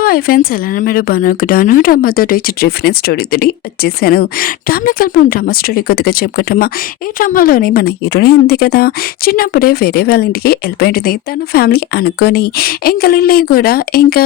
Hi friends, ఎలా మీరు బాగున్నాను. డ్రామాతో వచ్చి డిఫరెంట్ స్టోరీ తోటి వచ్చేసాను. డ్రామా కలిపి డ్రామా స్టోరీ కొద్దిగా చెప్పుకుంటామా. ఈ డ్రామాలోని మన హీరోయిన్ ఉంది కదా, చిన్నప్పుడే వేరే వాళ్ళ ఇంటికి వెళ్ళిపోయింది తన ఫ్యామిలీ అనుకొని. ఇంకా లిల్లీ కూడా ఇంకా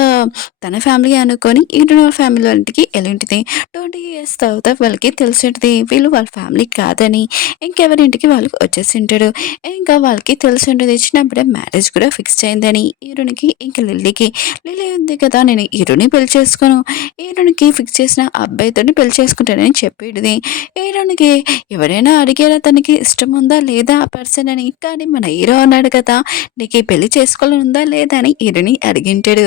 తన ఫ్యామిలీ అనుకొని హీరోయిన్ ఫ్యామిలీ వాళ్ళ ఇంటికి వెళ్ళింటిది. 20 years తర్వాత వాళ్ళకి తెలిసింటుంది వీళ్ళు వాళ్ళ ఫ్యామిలీ కాదని. ఇంకెవరింటికి వాళ్ళకి వచ్చేసి ఉంటాడు. ఇంకా వాళ్ళకి తెలిసి ఉంటుంది చిన్నప్పుడే మ్యారేజ్ కూడా ఫిక్స్ అయిందని హీరోయిన్కి ఇంకా లిల్లీకి. లిల్లీ ఉంది కదా, నేను హీరోని పెళ్లి చేసుకోను, హీరోనికి ఫిక్స్ చేసిన అబ్బాయితోని పెళ్లి చేసుకుంటానని చెప్పేది. హీరోనికి ఎవరైనా అడిగేలా తనకి ఇష్టం ఉందా లేదా ఆ పర్సన్ అని. కానీ మన హీరో అన్నాడు కదా, నీకు ఈ పెళ్లి చేసుకోవాలని ఉందా లేదా అని హీరోని అడిగింటాడు.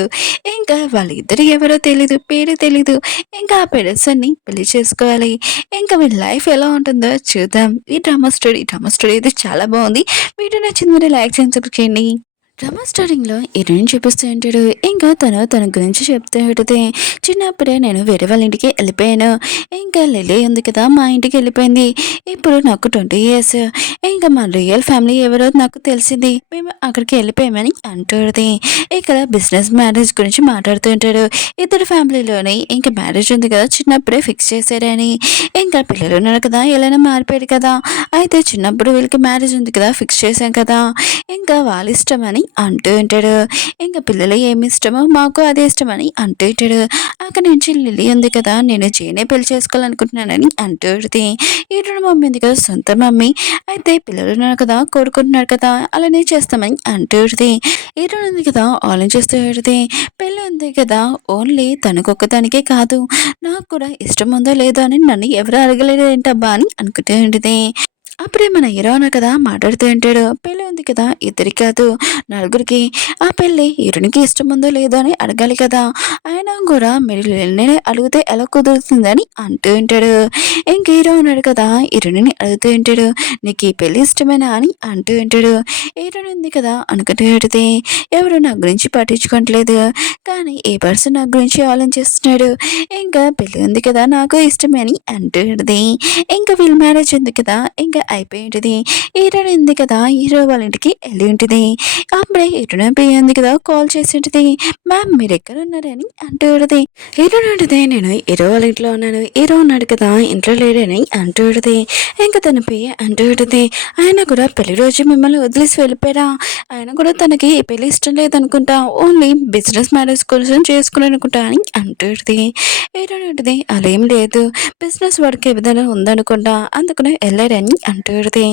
ఇంకా వాళ్ళిద్దరు ఎవరో తెలీదు, పేరు తెలీదు. ఇంకా ఆ పర్సన్ని పెళ్లి చేసుకోవాలి. ఇంకా మీ లైఫ్ ఎలా ఉంటుందో చూద్దాం. ఈ డ్రామా స్టోరీ అయితే చాలా బాగుంది. వీడియో నచ్చింది మరి లైక్ చేయండి. డ్రామా స్టార్టింగ్లో హీరోయిన్ చూపిస్తూ ఉంటాడు. ఇంకా తన గురించి చెప్తూ ఉంటుంది. చిన్నప్పుడే నేను వేరే వాళ్ళ ఇంటికి వెళ్ళిపోయాను. ఇంకా లిల్లీ ఉంది కదా, మా ఇంటికి వెళ్ళిపోయింది. ఇప్పుడు నాకు 20 years. ఇంకా మా రియల్ ఫ్యామిలీ ఎవరో నాకు తెలిసింది, మేము అక్కడికి వెళ్ళిపోయామని అంటుంది. ఇక్కడ బిజినెస్ మ్యారేజ్ గురించి మాట్లాడుతూ ఉంటాడు. ఇద్దరు ఫ్యామిలీలోని ఇంకా మ్యారేజ్ ఉంది కదా, చిన్నప్పుడే ఫిక్స్ చేశారని. ఇంకా పిల్లలు ఉన్నారు కదా, ఎలా మారిపోయాడు కదా. అయితే చిన్నప్పుడు వీళ్ళకి మ్యారేజ్ ఉంది కదా, ఫిక్స్ చేశాం కదా, ఇంకా వాళ్ళ ఇష్టమని అంటూ ఉంటాడు. ఇంకా పిల్లలు ఏమి ఇష్టమో మాకు అదే ఇష్టమని అంటూ ఉంటాడు. అక్కడి నుంచి లిల్లీ ఉంది కదా, నేను జేనే పెళ్లి చేసుకోవాలనుకుంటున్నానని అంటూ ఉంటుంది. ఈరోజు మమ్మీ ఉంది కదా, సొంత మమ్మీ. అయితే పిల్లలు ఉన్నారు కదా, కోరుకుంటున్నారు కదా, అలానే చేస్తామని అంటూ ఉంటుంది. ఈరోజు ఉంది కదా, ఆలోచిస్తూ ఉంటుంది. పెళ్ళి ఉంది కదా, ఓన్లీ తనకొక్కదానికే కాదు, నాకు కూడా ఇష్టం ఉందో లేదో అని నన్ను ఎవరు అడగలేదు ఏంటబ్బా అని అనుకుంటూ ఉంటుంది. అప్పుడే మన హీరో అన్న కదా మాట్లాడుతూ ఉంటాడు. పెళ్ళి ఉంది కదా, ఇద్దరికి కాదు నలుగురికి. ఆ పెళ్ళి హీరోనికి ఇష్టం ఉందో లేదో అని అడగాలి కదా, అయినా కూడా మీరు నేనే అడిగితే ఎలా కుదురుతుందని అంటూ ఉంటాడు. ఇంక హీరో ఉన్నాడు కదా, హీరోని అడుగుతూ ఉంటాడు, నీకు ఈ పెళ్ళి ఇష్టమేనా అని అంటూ ఉంటాడు. హీరోని ఉంది కదా అనుకుంటూ ఉంటుంది, ఎవరు నా గురించి పట్టించుకోవట్లేదు, కానీ ఏ పర్సన్ నా గురించి ఆలోచిస్తున్నాడు. ఇంకా పెళ్ళి ఉంది కదా, నాకు ఇష్టమే అని అంటూ ఉంటుంది. ఇంకా వీళ్ళ మ్యారేజ్ ఉంది కదా, ఇంకా అయిపోయి ఉంటుంది. హీరో ఉంది కదా, హీరో వాళ్ళ ఇంటికి వెళ్ళి ఉంటుంది. అప్పుడే హీరోయిన్ అయిపోయి ఉంది కదా, కాల్ చేసి ఉంటుంది. మ్యామ్ మీరు ఎక్కడ ఉన్నారని అంటూ ఉంటుంది. హీరో ఉంటుంది, నేను హీరో వాళ్ళ ఇంట్లో ఉన్నాను, హీరో ఉన్నాడు కదా ఇంట్లో లేడని అంటూ ఉంటుంది. ఇంకా తన పోయి అంటూ ఉంటుంది, ఆయన కూడా పెళ్లి రోజు మిమ్మల్ని వదిలేసి వెళ్ళిపోయారా, ఆయన కూడా తనకి ఈ పెళ్లి ఇష్టం లేదనుకుంటా, ఓన్లీ బిజినెస్ మ్యారేజ్ కోసం చేసుకున్నానుకుంటా అని అంటూ ఉంటుంది. హీరో ఉంటుంది, అలా ఏం లేదు, బిజినెస్ వర్క్ ఏదైనా ఉందనుకుంటా, అందుకనే వెళ్ళారని అంటూడిది.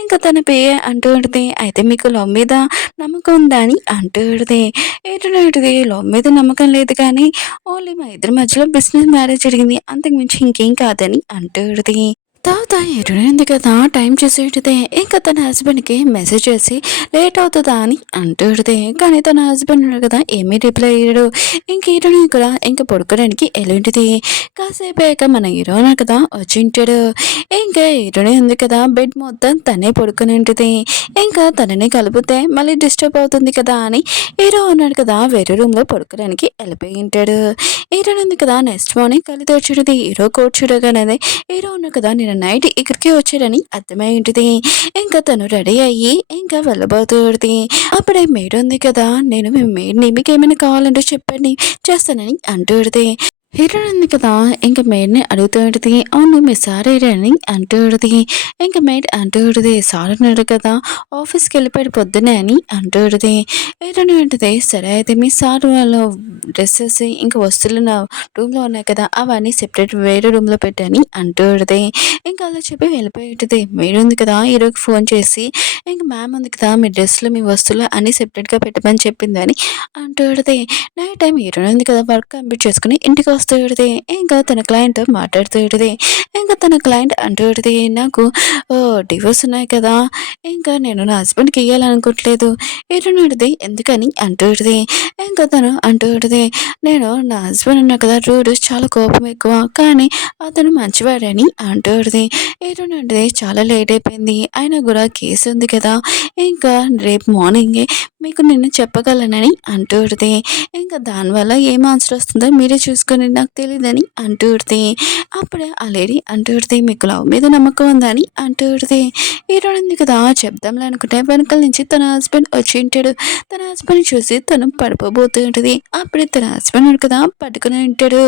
ఇంకా తన పేరు అంటూడిది, అయితే మీకు లవ్ మీద నమ్మకం ఉందా అని అంటూడిది. ఏంటంటే లవ్ మీద నమ్మకం లేదు, కానీ ఓన్లీ మా ఇద్దరి మధ్యలో బిజినెస్ మ్యారేజ్ జరిగింది, అంతకుమించి ఇంకేం కాదని అంటూడిది. తర్వాత ఎటునైంది కదా, టైం చూసేటిదే. ఇంకా తన హస్బెండ్కి మెసేజ్ చేసి లేట్ అవుతుందా అని అంటుడితే, కానీ తన హస్బెండ్ ఉన్నాడు కదా, ఏమీ రిప్లై అయ్యాడు. ఇంక హీరోని కూడా ఇంకా పడుకోవడానికి వెళ్ళింటిది. కాసేపు అయ్యాక మన హీరో కదా వచ్చింటాడు. ఇంకా హీరోని ఉంది కదా, బెడ్ మొత్తం తనే పడుకుని ఉంటుంది. ఇంకా తనని కలిపితే మళ్ళీ డిస్టర్బ్ అవుతుంది కదా అని హీరో ఉన్నాడు కదా, వేరే రూమ్లో పడుకోవడానికి వెళ్ళిపోయి ఉంటాడు. హీరోని ఉంది కదా, నెక్స్ట్ మార్నింగ్ కళ్ళు తెచ్చుడిది. హీరో కోట్ చూడగానే హీరో ఉన్నాడు కదా, నేను నైట్ ఇక్కడికే వచ్చాడని అర్థమై ఉంటుంది. ఇంకా తను రెడీ అయ్యి ఇంకా వెళ్ళబోతుంది. అప్పుడే మేడ్ ఉంది కదా, నేను మీ మేడ్ని మీకు ఏమైనా కావాలంటే చెప్పండి చేస్తానని అంటుంది. హీరోయిన్ ఉంది కదా, ఇంకా మేడ్ని అడుగుతూ ఉంటుంది, అవును మీ సార్ అని అంటూ ఉంటుంది. ఇంకా మేడ్ అంటూ ఉంటుంది, సార్ ఉన్నాడు కదా ఆఫీస్కి వెళ్ళిపోయాడు పొద్దునే అని అంటూ ఉంటుంది. హీరోయిన్ ఉంటుంది, సరే అయితే మీ సార్ వాళ్ళ డ్రెస్సెస్ ఇంకా వస్తువులు నా రూమ్లో ఉన్నాయి కదా, అవన్నీ సెపరేట్ వేరే రూమ్లో పెట్టని అంటూ ఉంటుంది. ఇంకా అలా చెప్పి వెళ్ళిపోయి ఉంటుంది. మేడ్ ఉంది కదా, హీరోకి ఫోన్ చేసి, ఇంకా మ్యామ్ ఉంది కదా, మీ డ్రెస్సులు మీ వస్తువులు అన్నీ సెపరేట్గా పెట్టమని చెప్పిందని అంటూ ఉంటుంది. నైట్ టైం హీరోయిన్ ఉంది కదా, వర్క్ కంప్లీట్ చేసుకుని ఇంటికి వస్తూ ఉంటుంది. ఇంకా తన క్లయింట్ మాట్లాడుతూ ఉంటుంది. ఇంకా తన క్లయింట్ అంటూ ఉంటుంది, నాకు డివోర్స్ ఉన్నాయి కదా, ఇంకా నేను నా హస్బెండ్కి ఇవ్వాలనుకోవట్లేదు. హీరోయిన్ ఉంటుంది, ఎందుకని అంటూ ఉంటుంది. ఇంకా తను అంటూ ఉంటుంది, నేను నా హస్బెండ్ ఉన్నా కదా, రూడ్ చాలా కోపం ఎక్కువ, కానీ అతను మంచివాడని అంటూ ఉంటుంది. హీరోయిన్ ఉంటుంది, చాలా లేట్ అయిపోయింది, అయినా కూడా కేసు ఉంది కదా, ఇంకా రేపు మార్నింగే మీకు నేను చెప్పగలనని అంటూ ఉంటుంది. ఇంకా దానివల్ల ఏం ఆన్సర్ వస్తుందో మీరే చూసుకొని నాకు తెలియదని అంటూ ఉంటుంది. అప్పుడే ఆ లేడీ అంటూ ఉంటుంది. మీకు లవ్ మీద నమ్మకం ఉందా అని అంటూ ఉంటుంది. హీరోయిన్ ఉంది కదా చెప్దాంలే అనుకుంటే వెనకాల నుంచి తన హస్బెండ్ వచ్చి ఉంటాడు. తన హస్బెండ్ చూసి తను పడిపోబోతూ ఉంటుంది. అప్పుడే తన హస్బెండ్ ఉన్నాడు కదా పట్టుకుని ఉంటాడు.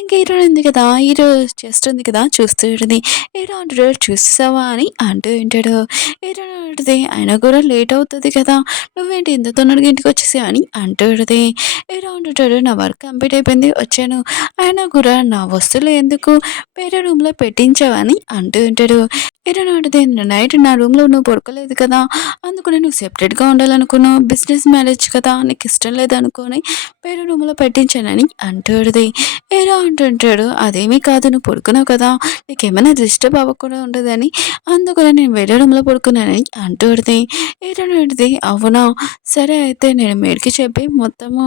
ఇంకా హీరోయిన్ ఉంది కదా హీరో చేస్తుంది కదా చూస్తూ ఉంటుంది. హీరో అంటాడు చూసావా అని అంటూ ఉంటాడు. హీరోయిన్ అంటుంది అయినా కూడా లేట్ అవుతుంది కదా నువ్వేంటి ఇంత తొందరగా ఇంటికి వచ్చేసి అని అంటూ ఉంటుంది. హీరో అంటుంటాడు నా వర్క్ కంప్లీట్ అయిపోయింది వచ్చాను. అయినా కూడా నా వస్తువులు ఎందుకు వేరే రూమ్లో పెట్టించావని అంటూ ఉంటాడు. హీరోయిన్ అంటుంది నైట్ నా రూమ్లో నువ్వు పడుకోలేదు కదా అందుకని నువ్వు సెపరేట్గా ఉండాలనుకున్నావు బిజినెస్ మ్యారేజ్ కదా నీకు ఇష్టం లేదనుకొని వేరే రూమ్లో పెట్టించానని అంటాడుది. హీరో అంటుంటాడు అదేమీ కాదు నువ్వు పడుకున్నావు కదా నీకేమైనా డిస్టర్బ్ అవ్వకుండా ఉండదని అందుకని నేను వేరే రూమ్లో పడుకున్నానని అంటాడుది. హీరోయిన్ అంటుంది అవునా సరే అయితే నేను మేడికి చెప్పి మొత్తము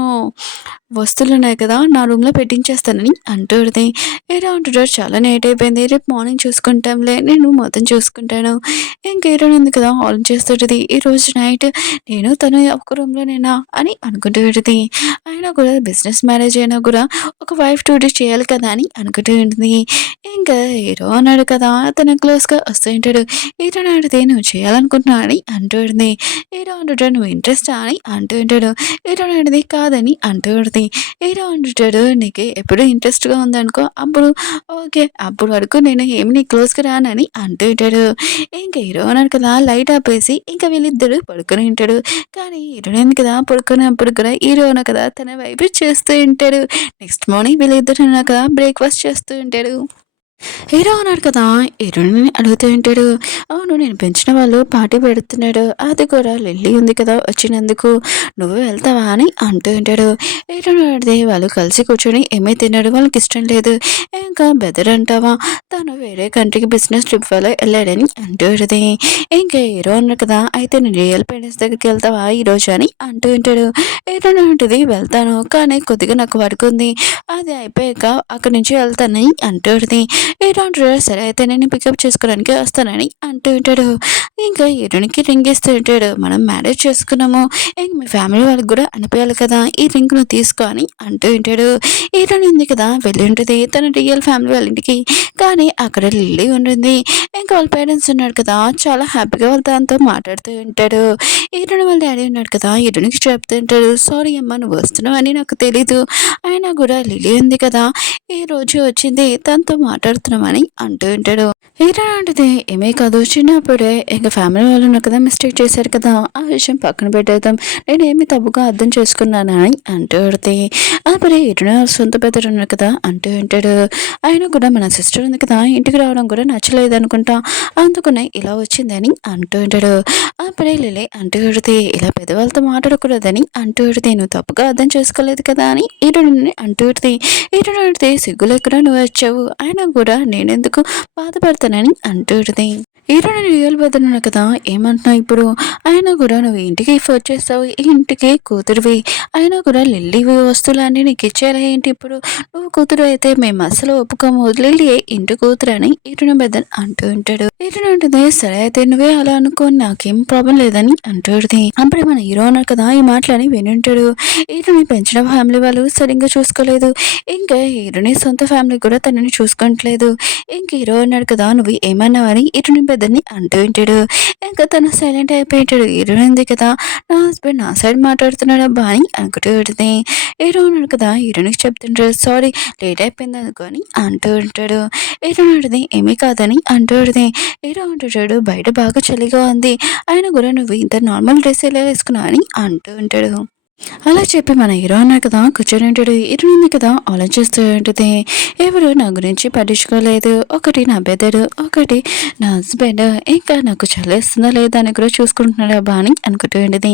వస్తువులు ఉన్నాయి కదా నా రూమ్లో పెట్టించేస్తానని అంటాడుది. హీరో అంటాడు చాలా లేట్ అయిపోయింది రేపు మార్నింగ్ చూసుకుంటాంలే నేను మొత్తం చూసుకుంటాను. ఇంక హీరోయిన్ ఉంది కదా ఆన్ చేస్తుంటది ఈ రోజు నైట్ నేను తను ఒక రూమ్లోనేనా అని అనుకుంటూ ఉంటుంది. అయినా కూడా బిజినెస్ మ్యారేజ్ అయినా కూడా ఒక వైఫ్ డ్యూటీ చేయాలి కదా అని అనుకుంటూ ఉంటుంది. ఇంకా హీరో అన్నాడు కదా తన క్లోజ్గా వస్తూ ఉంటాడు. హీరోని అడిగితే నువ్వు చేయాలనుకుంటున్నా అని అంటూ ఉంటుంది. హీరో అంటుంటాడు నువ్వు ఇంట్రెస్టా అని అంటూ ఉంటాడు. హీరోని అడిగితే కాదని అంటూ ఉంటుంది. హీరో అంటుంటాడు నీకు ఎప్పుడు ఇంట్రెస్ట్గా ఉందనుకో అప్పుడు ఓకే అప్పుడు వరకు నేను ఏమి నీ క్లోజ్గా రానని అంటూ ఉంటాడు. ఇంక హీరో అన్నాడు కదా లైట్ ఆపేసి ఇంకా వీళ్ళిద్దరు పడుకొని ఉంటాడు. కానీ హీరోయిన్ కదా పడుకున్నప్పుడు కూడా హీరో అన్న కదా తన వైపు చేస్తూ ఉంటాడు. నెక్స్ట్ మార్నింగ్ వీళ్ళిద్దరు కదా బ్రేక్ఫాస్ట్ చేస్తూ ఉంటాడు. హీరో అన్నాడు కదా హీరోయిన్ అడుగుతూ ఉంటాడు అవును నేను పెంచిన వాళ్ళు పార్టీ పెడుతున్నాడు అది కూడా లిల్లీ ఉంది కదా వచ్చినందుకు నువ్వు వెళ్తావా అని అంటూ ఉంటాడు. హీరోయిన్ అడిగితే వాళ్ళు కలిసి కూర్చొని ఏమీ తిన్నాడు వాళ్ళకి ఇష్టం లేదు ఇంకా బెదర్ అంటావా తను వేరే కంట్రీకి బిజినెస్ ట్రిప్ వల్ల వెళ్ళాడని అంటూ ఉంటుంది. ఇంకా హీరో అన్నాడు కదా అయితే నేను రియల్ పేరెంట్స్ దగ్గరికి వెళ్తావా ఈరోజు అని అంటూ ఉంటాడు. హీరోయిన్ ఉంటుంది వెళ్తాను కానీ కొద్దిగా నాకు వర్క్ ఉంది అది అయిపోయాక అక్కడి నుంచి వెళ్తానని అంటూ ఉంటుంది. హీరో అంటాడు సరే అయితే నేను పికప్ చేసుకోవడానికి వస్తానని అంటూ ఉంటాడు. ఇంకా హీరోనికి రింగ్ ఇస్తూ ఉంటాడు మనం మ్యారేజ్ చేసుకున్నాము ఇంక మీ ఫ్యామిలీ వాళ్ళకి కూడా అనిపించాలి కదా ఈ రింగ్ నువ్వు తీసుకో అని అంటూ ఉంటాడు. హీరోని ఉంది కదా వెళ్ళి ఉంటుంది తన రియల్ ఫ్యామిలీ వాళ్ళ ఇంటికి. కానీ అక్కడ లిల్లీ ఉంటుంది. ఇంకా వాళ్ళ పేరెంట్స్ ఉన్నాడు కదా చాలా హ్యాపీగా వాళ్ళ దాంతో మాట్లాడుతూ ఉంటాడు. హీరోని వాళ్ళ డాడీ ఉన్నాడు కదా హీరోనికి చెప్తూ ఉంటాడు సారీ అమ్మ నువ్వు వస్తున్నావు అని నాకు తెలీదు అయినా కూడా లిల్లీ ఉంది కదా ఈ రోజు వచ్చింది తనతో మాట్లాడుతున్నామని అంటూ ఉంటాడు. హీరో అంటది ఏమీ కాదు చిన్నప్పుడే ఇంకా ఫ్యామిలీ వాళ్ళు ఉన్నారు కదా మిస్టేక్ చేశారు కదా ఆ విషయం పక్కన పెట్టేద్దాం నేను ఏమి తప్పుగా అర్థం చేసుకున్నానని అంటూ ఉంటుంది. అప్పుడే హీరో సొంత పెద్దలు ఉన్నారు కదా అంటూ ఉంటాడు. ఆయన కూడా మన సిస్టర్ ఉంది కదా ఇంటికి రావడం కూడా నచ్చలేదు అనుకుంటా అందుకనే ఇలా వచ్చిందని అంటూ ఉంటాడు. అప్పుడే లిలీ అంటూ ఉంటుంది ఇలా పెద్దవాళ్ళతో మాట్లాడకూడదని అంటూ ఉంటుంది నువ్వు తప్పుగా అర్థం చేసుకోలేదు కదా అని హీరోని అంటూ ఉంటుంది. హీరో అంటే సిగ్గు లేకుండా నువ్వు వచ్చావు అయినా కూడా నేనెందుకు బాధపడతానని అంటూ ఉంటుంది. హీరోని రియల్ బదులు కదా ఏమంటున్నావు ఇప్పుడు అయినా కూడా నువ్వు ఇంటికి వచ్చేస్తావు ఈ ఇంటికి కూతురువి అయినా కూడా లిల్లీ వస్తువులన్నీ నీకు ఇచ్చేలా ఏంటి ఇప్పుడు నువ్వు కూతురు అయితే మేము అసలు ఒప్పుకోము లిల్లీ ఇంటి కూతురు అని హీరోని బదులు అంటూ ఉంటాడు. హీరోని అంటుంది సరే అయితే నువ్వే అలా అనుకో నాకేం ప్రాబ్లం లేదని అంటుంది. అప్పుడే మన హీరో అన్నారు కదా ఈ మాటలని వినుంటాడు. హీరోని పెంచిన ఫ్యామిలీ వాళ్ళు సరిగ్గా చూసుకోలేదు ఇంకా హీరోని సొంత ఫ్యామిలీ కూడా తనని చూసుకోవట్లేదు. ఇంక హీరో అన్నాడు కదా నువ్వు ఏమన్నావని హీరోని పెద్దని అంటూ ఉంటాడు. ఇంకా తను సైలెంట్ అయిపోయింటాడు. హీరో ఉంది కదా నా హస్బెండ్ నా సైడ్ మాట్లాడుతున్నాడు అబ్బా అని అనుకుంటూ ఉంటుంది. హీరో ఉన్నాడు కదా హీరోనికి చెప్తుంటాడు సారీ లేట్ అయిపోయింది అనుకొని అంటూ ఉంటాడు. హీరో ఉంటుంది ఏమీ కాదని అంటూ ఉంటుంది. హీరో అంటుంటాడు బయట బాగా చలిగా ఉంది ఆయన కూడా నువ్వు ఇంత నార్మల్ డ్రెస్ ఎలా వేసుకున్నావు అని అంటూ ఉంటాడు. అలా చెప్పి మన హీరో అన్నాడు కదా కూర్చొని ఉంటాడు. హీరో ఉంది కదా ఆలోచిస్తూ ఉంటుంది ఎవరు నా గురించి పట్టించుకోలేదు ఒకటి నా బెదరు ఒకటి నా హస్బెండ్ ఇంకా నాకు చల్లేస్తుందా లేదా అని కూడా చూసుకుంటున్నాడు అబ్బా అని అనుకుంటూ ఉంటుంది.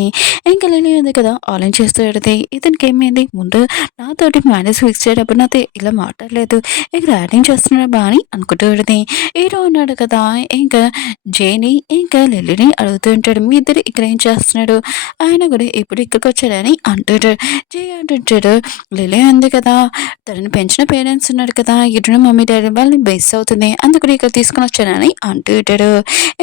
ఇంకా లిల్లీ ఉంది కదా ఆలోచిస్తూ ఉంటుంది ఇతనికి ఏమైంది ముందు నాతోటి మ్యారేజ్ ఫిక్స్ చేయడప్పుడు నాతో ఇలా మాట్లాడలేదు ఇక్కడ యాక్టింగ్ చేస్తున్నాడు బా అని అనుకుంటూ ఉంటుంది. హీరో ఉన్నాడు కదా ఇంకా జేని ఇంకా లిల్లీని అడుగుతూ ఉంటాడు మీ ఇద్దరు ఇక్కడ ఏం చేస్తున్నాడు ఆయన కూడా ఇప్పుడు ఇక్కడికి వచ్చాడని అంటాడు. జే అంటుంటాడు లిల్లీ ఉంది కదా తనని పెంచిన పేరెంట్స్ ఉన్నాడు కదా ఇటు మమ్మీ డాడీ వాళ్ళని బేస్ అవుతుంది అందుకని ఇక్కడ తీసుకుని వచ్చానని అంటూ ఉంటాడు.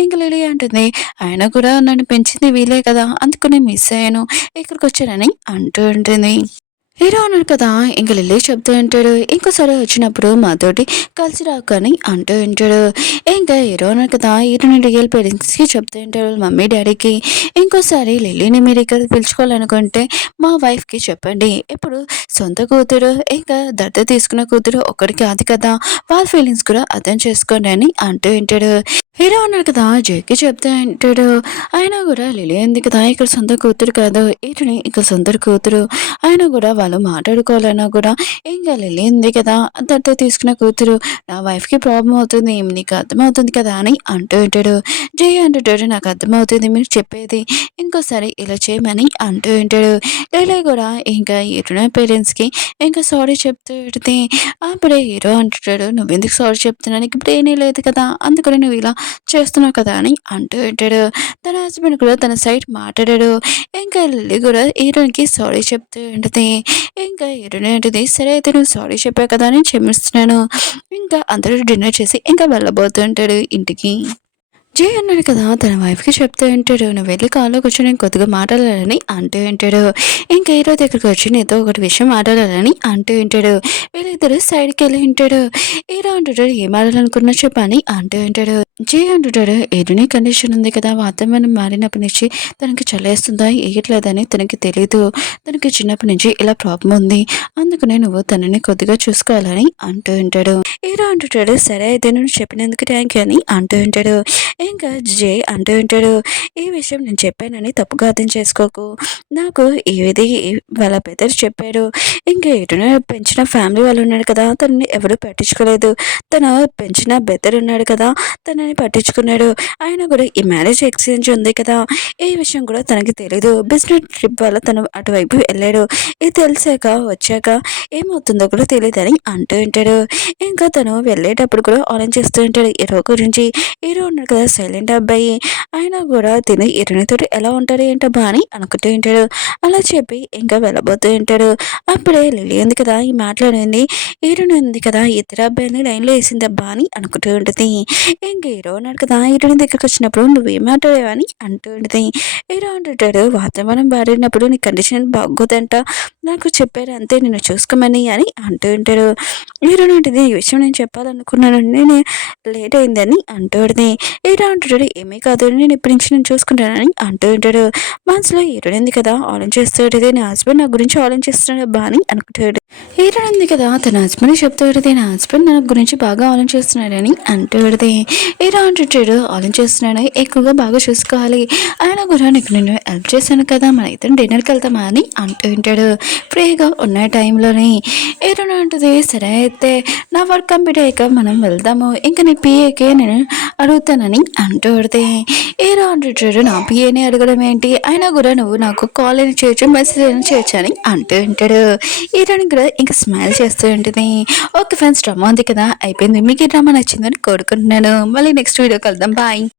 ఇంకా లిల్లీ అంటుంది ఆయన కూడా నన్ను పెంచింది వీలే కదా అందుకని మిస్ అయ్యాను ఇక్కడికి వచ్చానని అంటూ ఉంటుంది. హీరో అన్నాడు కదా! ఇంక లిల్లీ చెప్తూ ఉంటాడు. ఇంకోసారి వచ్చినప్పుడు మాతోటి కలిసి రాకు అని అంటూ ఉంటాడు. ఇంకా హీరో అన్నాడు కదా! హీరోని రియల్ పేరెంట్స్‌కి చెప్తూ ఉంటాడు. వాళ్ళ మమ్మీ, డ్యాడీకి ఇంకోసారి లిల్లీని మీరు ఇక్కడికి పిలుచుకోవాలనుకుంటే మా వైఫ్‌కి చెప్పండి. ఇప్పుడు సొంత కూతురు, ఇంకా దత్తత తీసుకున్న కూతురు ఒక్కటి కాదు కదా! వాళ్ళ ఫీలింగ్స్ కూడా అర్థం చేసుకోండి అని అంటూ ఉంటాడు. హీరో అన్నాడు కదా! జేకి చెప్తూ ఉంటాడు. అయినా కూడా లిల్లీ ఉంది కదా! ఇక్కడ సొంత కూతురు కాదు. ఈటని ఇక సొంత కూతురు. అయినా కూడా వాళ్ళు మాట్లాడుకోవాలన్నా కూడా ఇంకా లిల్లీ ఉంది కదా! దత్తత తీసుకున్న కూతురు. నా వైఫ్‌కి ప్రాబ్లమ్ అవుతుంది. నీకు అర్థమవుతుంది కదా! అని అంటూ ఉంటాడు. జై అంటుంటాడు. నాకు అర్థమవుతుంది మీరు చెప్పేది. ఇంకోసారి ఇలా చేయమని అంటూ ఉంటాడు. లిల్లీ కూడా ఇంకా హీరోయిన్ పేరెంట్స్‌కి ఇంకా సారీ చెప్తూ ఉంటది. అప్పుడే హీరో అంటుంటాడు. నువ్వెందుకు సారీ చెప్తున్నావు? నీకు బ్రెయినే లేదు కదా! అందుకని నువ్వు ఇలా చేస్తున్నావు కదా! అని అంటూ ఉంటాడు. తన హస్బెండ్ కూడా తన సైడ్ మాట్లాడాడు. ఇంకా లిల్లీ కూడా హీరోయిన్‌కి సారీ చెప్తూ ఉంటది. ఇంకా హీరోయిన్ అంటది, "సరే అయితే నువ్వు సారీ చెప్పావు కదా! అని క్షమిస్తున్నాను." ఇంకా అందరూ డిన్నర్ చేసి ఇంకా వెళ్ళబోతూ ఉంటాడు ఇంటికి. జై అన్నాడు కదా! తన వైఫ్‌కి చెప్తూ ఉంటాడు. "నువ్వు వెళ్లి కార్‌లో కూర్చొని నేను కొద్దిగా మాట్లాడాలని" అంటూ ఉంటాడు. ఇంక హీరో దగ్గరికి వచ్చి నీతో ఒకటి విషయం మాట్లాడాలని అంటూ ఉంటాడు. వీళ్ళిద్దరూ సైడ్‌కెళ్ళి ఉంటాడు. హీరో అంటుంటాడు, "ఏం మాట్లాడాలనుకున్నావు చెప్పు" అని అంటూ ఉంటాడు. జై అంటుంటాడు, "ఏడుని కండిషన్ ఉంది కదా! వాతావరణం మారినప్పటి నుంచి తనకి చలేస్తుందా, ఏయట్లేదని తనకి తెలీదు. తనకి చిన్నప్పటి నుంచి ఇలా ప్రాబ్లమ్ ఉంది. అందుకనే నువ్వు తనని కొద్దిగా చూసుకోవాలని" అంటూ ఉంటాడు. హీరో అంటుంటాడు, "సరే అయితే నువ్వు చెప్పినందుకు థ్యాంక్ యూ" అని అంటూ ఉంటాడు. ఇంకా జై అంటూ ఉంటాడు, "ఈ విషయం నేను చెప్పానని తప్పుగా అర్థం చేసుకోకు. నాకు ఇది వాళ్ళ బ్రదర్ చెప్పాడు. ఇంకా ఎటునో పెంచిన ఫ్యామిలీ వాళ్ళు ఉన్నాడు కదా! తనని ఎవరు పట్టించుకోలేదు. తన పెంచిన బ్రదర్ ఉన్నాడు కదా! తనని పట్టించుకున్నాడు. ఆయన కూడా ఈ మ్యారేజ్ ఎక్స్చేంజ్ ఉంది కదా! ఈ విషయం కూడా తనకి తెలీదు. బిజినెస్ ట్రిప్ వల్ల తను అటువైపు వెళ్ళాడు. ఇది తెలిసాక వచ్చాక ఏమవుతుందో కూడా తెలీదని అంటూ ఉంటాడు. ఇంకా తను వెళ్ళేటప్పుడు కూడా ఆలోచిస్తూ ఉంటాడు హీరో గురించి. హీరో ఉన్నాడు కదా సైలెంట్ అబ్బాయి. అయినా కూడా తిని హీరోయిన్‌తోటి ఎలా ఉంటాడు ఏంటబ్బా అని అనుకుంటూ ఉంటాడు. అలా చెప్పి ఇంకా వెళ్ళబోతూ ఉంటాడు. అప్పుడే లిల్లీ ఉంది కదా! ఈ మాటలనేది హీరోయిన్ ఉంది కదా! ఇద్దరు అబ్బాయిలని లైన్‌లో ఏసిందబ్బా అని అనుకుంటూ ఉంటది. ఇంక హీరో ఉన్నాడు కదా! హీరోయిన్ దగ్గరికొచ్చినప్పుడు నువ్వేం మాట్లాడావు అని అంటూ ఉంటది. హీరో అంటుంటాడు, "వాతావరణం బాలేనప్పుడు నీ కండిషన్ బాగోదంట. నాకు చెప్పారు అంతే నిన్ను చూసుకోమని" అని అంటూ ఉంటాడు. హీరోయిన్ అంటది, "ఈ విషయం నేను చెప్పాలనుకున్నాను. నేనే లేట్ అయిందని" అంటూ ఉంటది. హీరో అంటుంటాడు, "ఏమీ కాదు నేను ఇప్పటి నుంచి నేను చూసుకుంటానని" అంటూ ఉంటాడు. మనసులో హీరోయిన్ ఉంది కదా! ఆలోచిస్తూ ఉంటది. నా హస్బెండ్ నా గురించి ఆలోచిస్తున్నాడబ్బా అని అనుకుంటాడు. హీరోయిన్ ఉంది కదా! తన హస్బెండ్ చెప్తూ ఉంటది. నా హస్బెండ్ నా గురించి బాగా ఆలోచిస్తున్నాడని అంటూ ఉంటది. హీరో అంటుంటాడు, "ఆలోచిస్తున్నాడు ఎక్కువగా బాగా చూసుకోవాలి. ఆయన కూడా నీకు నేను హెల్ప్ చేశాను కదా! మన ఇద్దరం డిన్నర్‌కి వెళ్తామా" అని అంటూ ఉంటాడు. ఫ్రీగా ఉన్న టైంలోని హీరోయిన్ అంటది, "సరే అయితే నా వర్క్ కంప్లీట్ అయ్యాక మనం వెళ్దాము. ఇంక నీ పీఏకే నేను అడుగుతానని" అంటూ ఉంటది. హీరో అంటుంటాడు, "నా పీఏని అడగడం ఏంటి? అయినా కూడా నువ్వు నాకు కాల్ అయినా చేయొచ్చు, మెసేజ్ అయినా చేయొచ్చు" అని అంటూ ఉంటాడు. హీరోయిన్ కూడా ఇంక స్మైల్ చేస్తూ ఉంటుంది. ఓకే ఫ్రెండ్స్, డ్రామా ఉంది కదా! అయిపోయింది. మీకు ఈ డ్రామా నచ్చిందని కోరుకుంటున్నాను. మళ్ళీ నెక్స్ట్ వీడియో కలుద్దాం. బాయ్.